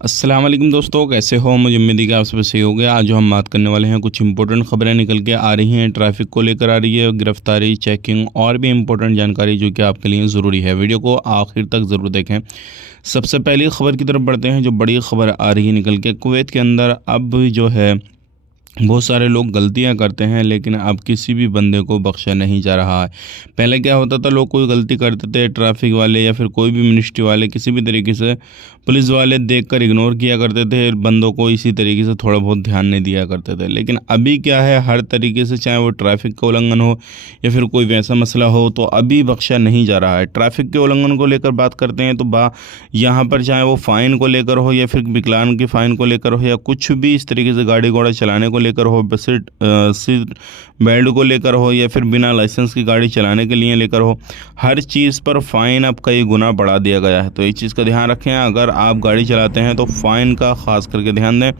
अस्सलाम वालेकुम दोस्तों, कैसे हो? मुझे उम्मीद है कि आप सब सही हो गया। आज जो हम बात करने वाले हैं, कुछ इंपॉर्टेंट खबरें निकल के आ रही हैं, ट्रैफिक को लेकर आ रही है, गिरफ्तारी, चेकिंग और भी इंपॉर्टेंट जानकारी जो कि आपके लिए ज़रूरी है। वीडियो को आखिर तक ज़रूर देखें। सबसे पहली खबर की तरफ बढ़ते हैं। जो बड़ी खबर आ रही है निकल के, कुवैत के अंदर अब जो है बहुत सारे लोग गलतियां करते हैं, लेकिन अब किसी भी बंदे को बख्शा नहीं जा रहा है। पहले क्या होता था, लोग कोई गलती करते थे, ट्रैफिक वाले या फिर कोई भी मिनिस्ट्री वाले किसी भी तरीके से पुलिस वाले देखकर इग्नोर किया करते थे बंदों को, इसी तरीके से थोड़ा बहुत ध्यान नहीं दिया करते थे। लेकिन अभी क्या है, हर तरीके से, चाहे वो ट्रैफिक का उल्लंघन हो या फिर कोई वैसा मसला हो, तो अभी बख्शा नहीं जा रहा है। ट्रैफिक के उल्लंघन को लेकर बात करते हैं तो यहाँ पर चाहे वो फ़ाइन को लेकर हो या फिर विकलांग की फ़ाइन को लेकर हो या कुछ भी इस तरीके से गाड़ी घोड़ा चलाने को लेकर हो, सीट बेल्ट को लेकर हो या फिर बिना लाइसेंस की गाड़ी चलाने के लिए लेकर हो, हर चीज़ पर फ़ाइन अब कई गुना बढ़ा दिया गया है। तो इस चीज़ का ध्यान रखें। अगर आप गाड़ी चलाते हैं तो फ़ाइन का ख़ास करके ध्यान दें,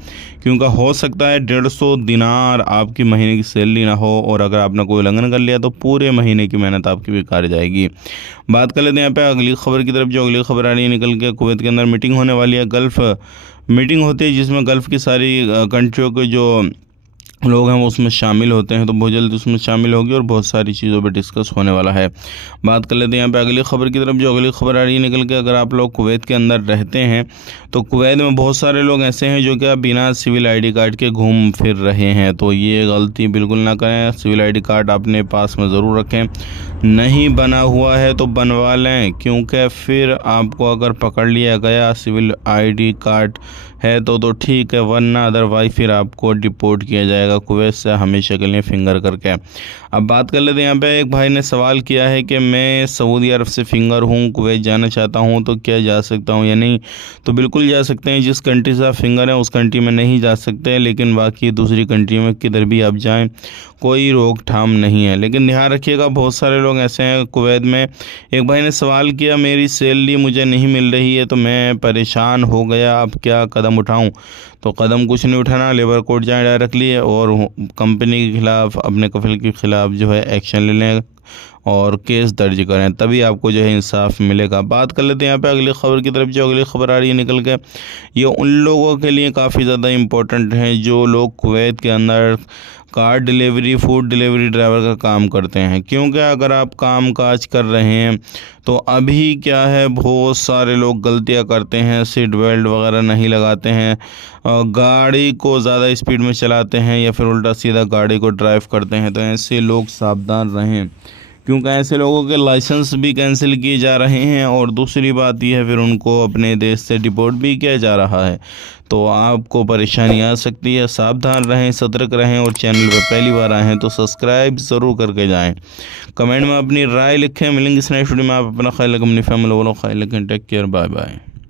क्योंकि हो सकता है 150 दिनार आपकी महीने की सैलरी ना हो, और अगर आपने कोई उल्लंघन कर लिया तो पूरे महीने की मेहनत आपकी बेकार जाएगी। बात कर लेते हैं यहाँ पे अगली खबर की तरफ। जो अगली खबर आ रही है निकल के, कुवैत के अंदर मीटिंग होने वाली है, गल्फ़ मीटिंग होती है, जिसमें गल्फ़ की सारी कंट्रियों के जो लोग हैं वो उसमें शामिल होते हैं। तो बहुत जल्द उसमें शामिल होगी और बहुत सारी चीज़ों पे डिस्कस होने वाला है। बात कर लेते हैं यहाँ पे अगली खबर की तरफ। जो अगली खबर आ रही है निकल के, अगर आप लोग कुवैत के अंदर रहते हैं तो कुवैत में बहुत सारे लोग ऐसे हैं जो कि बिना सिविल आईडी कार्ड के घूम फिर रहे हैं। तो ये गलती बिल्कुल ना करें। सिविल आईडी कार्ड अपने पास में ज़रूर रखें, नहीं बना हुआ है तो बनवा लें, क्योंकि फिर आपको अगर पकड़ लिया गया सिविल आईडी कार्ड है तो ठीक है, वरना अदरवाइज फिर आपको डिपोर्ट किया जाएगा कुवैत से हमेशा के लिए फिंगर करके। अब बात कर लेते हैं यहाँ पे, एक भाई ने सवाल किया है कि मैं सऊदी अरब से फिंगर हूँ, कुवैत जाना चाहता हूँ, तो क्या जा सकता हूँ या नहीं? तो बिल्कुल जा सकते हैं। जिस कंट्री से आप फिंगर हैं उस कंट्री में नहीं जा सकते, लेकिन बाकी दूसरी कंट्री में किधर भी आप जाएँ कोई रोकथाम नहीं है। लेकिन ध्यान रखिएगा, बहुत सारे लोग ऐसे हैं कुवैत में। एक भाई ने सवाल किया, मेरी सैलरी मुझे नहीं मिल रही है तो मैं परेशान हो गया, अब क्या कदम उठाऊं? तो कदम कुछ नहीं उठाना, लेबर कोर्ट जाएं डायरेक्टली और कंपनी के खिलाफ, अपने कफिल के खिलाफ जो है एक्शन ले लें और केस दर्ज करें, तभी आपको जो है इंसाफ मिलेगा। बात कर लेते हैं यहाँ पे अगली खबर की तरफ। जो अगली खबर आ रही है निकल के, ये उन लोगों के लिए काफ़ी ज़्यादा इम्पोर्टेंट है जो लोग कुवैत के अंदर car delivery, food delivery driver का काम करते हैं। क्योंकि अगर आप काम काज कर रहे हैं तो अभी क्या है, बहुत सारे लोग गलतियां करते हैं, सीट बेल्ट वगैरह नहीं लगाते हैं, गाड़ी को ज़्यादा स्पीड में चलाते हैं या फिर उल्टा सीधा गाड़ी को ड्राइव करते हैं। तो ऐसे लोग सावधान रहें, क्योंकि ऐसे लोगों के लाइसेंस भी कैंसिल किए जा रहे हैं और दूसरी बात यह है फिर उनको अपने देश से डिपोर्ट भी किया जा रहा है। तो आपको परेशानी आ सकती है। सावधान रहें, सतर्क रहें, और चैनल पर पहली बार आए हैं तो सब्सक्राइब ज़रूर करके जाएं। कमेंट में अपनी राय लिखें। मिलेंगे इस नेक्स्ट वीडियो में। आप अपना ख्याल रखें, अपनी फैमिली वालों ख्याल रखें। Take care, bye bye.